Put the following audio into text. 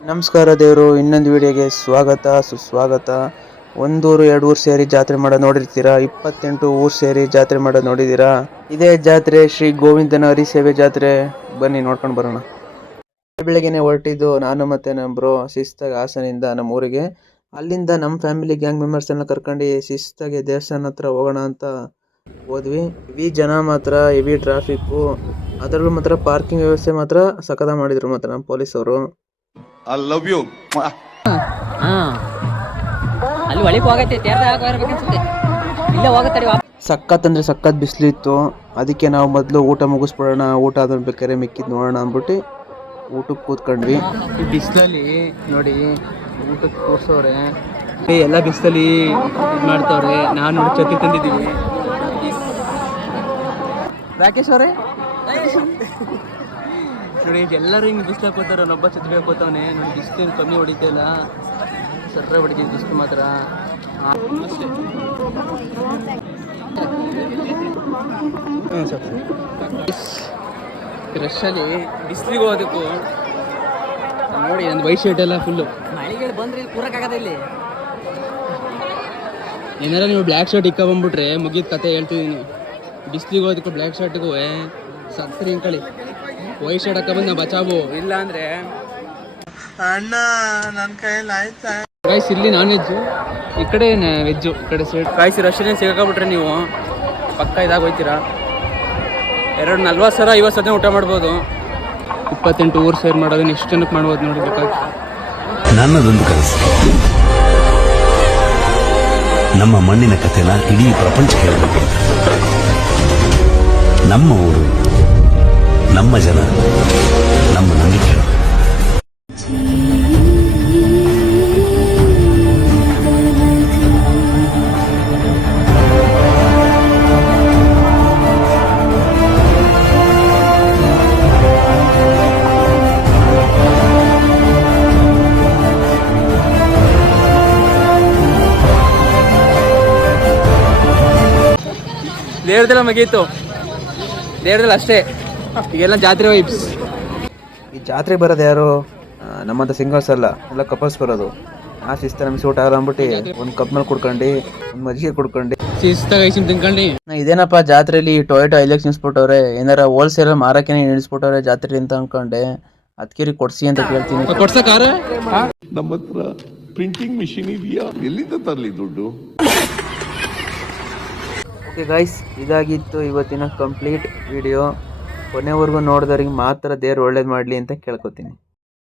ನಮಸ್ಕಾರ ದೇವರು, ಇನ್ನೊಂದು ವಿಡಿಯೋಗೆ ಸ್ವಾಗತ ಸುಸ್ವಾಗತ. ಒಂದೂರು ಎರಡು ಊರು ಸೇರಿ ಜಾತ್ರೆ ಮಾಡೋದು ನೋಡಿರ್ತೀರಾ. 28 ಊರು ಸೇರಿ ಜಾತ್ರೆ ಮಾಡೋದು ನೋಡಿದ್ದೀರಾ. ಇದೇ ಜಾತ್ರೆ ಶ್ರೀ ಗೋವಿಂದನ ಹರಿಸೇವೆ ಜಾತ್ರೆ. ಬನ್ನಿ ನೋಡ್ಕೊಂಡು ಬರೋಣ. ಬೆಳಗ್ಗೆನೆ ಹೊರಟಿದ್ದು ನಾನು ಮತ್ತೆ ನಮ್ಮ ಬ್ರೋ ಶಿಸ್ತಾಗಿ ಹಾಸನಿಂದ ನಮ್ಮ ಊರಿಗೆ. ಅಲ್ಲಿಂದ ನಮ್ಮ ಫ್ಯಾಮಿಲಿ ಗ್ಯಾಂಗ್ ಮೆಂಬರ್ಸ್ ಎಲ್ಲ ಕರ್ಕೊಂಡು ಶಿಸ್ತಾಗಿ ದೇವಸ್ಥಾನ ಹತ್ರ ಹೋಗೋಣ ಅಂತ ಹೋದ್ವಿ. ಹೆವಿ ಜನ ಮಾತ್ರ, ಹೆವಿ ಟ್ರಾಫಿಕ್ಕು. ಅದರಲ್ಲೂ ಮಾತ್ರ ಪಾರ್ಕಿಂಗ್ ವ್ಯವಸ್ಥೆ ಮಾತ್ರ ಸಕದ ಮಾಡಿದ್ರು ಮಾತ್ರ ನಮ್ಮ ಪೊಲೀಸವರು. I love you. ಅಲ್ಲಿ ಒಳಗೆ ಹೋಗತ್ತೆ, ಇಲ್ಲ ಹೋಗತ್ತೆ. ಸಖತ್ ಅಂದ್ರೆ ಸಖತ್ ಬಿಸಿಲಿತ್ತು. ಅದಕ್ಕೆ ನಾವು ಮೊದಲು ಊಟ ಮುಗಿಸ್ಬಿಡೋಣ, ಊಟ ಆದ್ಮೇಲೆ ಬೇಕಾದ್ರೆ ಮಿಕ್ಕಿದ್ ನೋಡೋಣ ಅಂದ್ಬಿಟ್ಟು ಊಟಕ್ಕೆ ಕೂತ್ಕೊಂಡ್ವಿ. ಈ ಬಿಸಿಲಲ್ಲಿ ನೋಡಿ ಊಟಕ್ಕೆ ಕೂರ್ಸೋರೆ, ಎಲ್ಲ ಬಿಸಿಲಲ್ಲಿ ಇದು ಮಾಡ್ತವ್ರೆ. ನಾನು ನೋಡಿ ಛತ್ರಿ ತಂದಿದ್ದೀವಿ. ರಾಕೇಶ್ ಅವರೇ ನೋಡಿ, ಎಲ್ಲರೂ ಹಿಂಗೆ ಬಿಸಿಲು ಹಾಕೋತಾರೆ, ನೊಬ್ಬ ಛತ್ರಿ ಹಾಕೋತಾವನೆ ನೋಡಿ. ಬಿಸಿಲು ಕಮ್ಮಿ ಹೊಡಿತಿಲ್ಲ, ಸರ್ರ ಹೊಡಿತಿದ್ದು ಬಿಸಿಲು ಮಾತ್ರ. ರಶಲ್ಲಿ ಬಿಸಿಲಿಗೆ ಹೋಗೋದಕ್ಕೂ ನೋಡಿ, ನನ್ನ ವೈಟ್ ಶರ್ಟ್ ಎಲ್ಲ ಫುಲ್ಲು ಮಳೆಗಳು ಬಂದ್ರೆ ಕೂರಕ್ಕಾಗದ ಇಲ್ಲಿ. ಏನಾರ ನೀವು ಬ್ಲ್ಯಾಕ್ ಶರ್ಟ್ ಇಕ್ಕೊಂಡ್ಬಿಟ್ರೆ ಮುಗಿದ ಕತೆ ಹೇಳ್ತಿದ್ದೀನಿ. ಬಿಸಿಲಿಗೆ ಹೋಗೋದಕ್ಕೂ ಬ್ಲ್ಯಾಕ್ ಶರ್ಟ್ಗೂ ಸತ್ರಿ ಅಂಕಳಿ. ವೈಟ್ ಶರ್ಟ್ ಹಾಕೊಂಡ್ಬಂದು ನಾವು ಬಚಾವು. ಇಲ್ಲ ಅಂದ್ರೆ ಅಣ್ಣ ನನ್ನ ಕೈಯಲ್ಲಿ ಆಯ್ತಾ. ಕಾಯ್ಸ್ ಇಲ್ಲಿ ನಾನ್ ವೆಜ್ಜು, ಈ ಕಡೆ ವೆಜ್ಜು, ಈ ಕಡೆ ಸೈಡ್. ಕಾಯ್ಸಿ ರಶ್ನೇ ಸಿಗಾಕೊಂಡ್ಬಿಟ್ರೆ ನೀವು ಪಕ್ಕ ಇದಾಗೋಯ್ತೀರಾ. 40,000 50,000 ಊಟ ಮಾಡ್ಬೋದು. 28 ಊರು ಸೇರ್ ಮಾಡೋದನ್ನ ಎಷ್ಟು ಜನಕ್ಕೆ ಮಾಡ್ಬೋದು ನೋಡಿ. ಬೇಕಾಗಿ ನನ್ನದೊಂದು ಕನಸು, ನಮ್ಮ ಮಣ್ಣಿನ ಕಥೆನ ಇಡೀ ಪ್ರಪಂಚ ಹೇಳಬೇಕು. ನಮ್ಮ ಊರು, ನಮ್ಮ ಜನ, ನಮ್ಮ ನಂಬಿಕೆ. ದೇವ್ರದೆಲ್ಲ ಮುಗೀತು, ದೇವ್ರದೆಲ್ಲ ಅಷ್ಟೇ. ಈಗೆಲ್ಲ ಜಾತ್ರೆ ವೈಬ್ಸ್. ಈ ಜಾತ್ರೆಗೆ ಬರೋದು ಯಾರು? ನಮ್ಮಂತ ಸಿಂಗಲ್ಸ್ ಅಲ್ಲ, ಎಲ್ಲ ಕಪಲ್ಸ್ ಬರೋದು. ಆ ಶಿಸ್ತ ನಮ್ಗೆ ಸೂಟ್ ಆಗಲ್ಲ ಅಂದ್ಬಿಟ್ಟು ಒಂದು ಕಪ್ ಮೇಲೆ ಕುಡ್ಕೊಂಡು, ಒಂದು ಮಜ್ಜಿಗೆ ಕುಡ್ಕೊಂಡು ಶಿಸ್ತಾಗ ಐಸಿನ್ ತಿನ್ಕೊಂಡು ಇದೇನಪ್ಪ ಜಾತ್ರೆಯಲ್ಲಿ ಟೊಯೋಟೋ ಐಲೆಕ್ಸ್ ನಿಲ್ಸ್ಬಿಟ್ಟವ್ರೆ. ಏನಾರ ಹೋಲ್ಸೇಲ್ ಮಾರಕ್ಕೆ ನಿಲ್ಸ್ಬಿಟ್ಟವ್ರೆ ಜಾತ್ರೆ ಅಂತ ಅನ್ಕೊಂಡೆ. ಅದಕ್ಕೆ ಕೊಡ್ಸಿ ಅಂತ ಕೇಳ್ತೀನಿ. ಕೊಡ್ಸಕ್ಕಾರ ನಮ್ಮ ಹತ್ರ ಪ್ರಿಂಟಿಂಗ್ ಮಿಷಿನ್ ಇದೆಯಾ? ಎಲ್ಲಿಂದ ತರಲಿ ದುಡ್ಡು? ಓಕೆ ಗೈಸ್, ಇದಾಗಿತ್ತು ಇವತ್ತಿನ ಕಂಪ್ಲೀಟ್ ವಿಡಿಯೋ. ಕೊನೆವರೆಗೂ ನೋಡಿದವ್ರಿಗೆ ಮಾತ್ರ ದೇವ್ರು ಒಳ್ಳೇದು ಮಾಡಲಿ ಅಂತ ಕೇಳ್ಕೊತೀನಿ.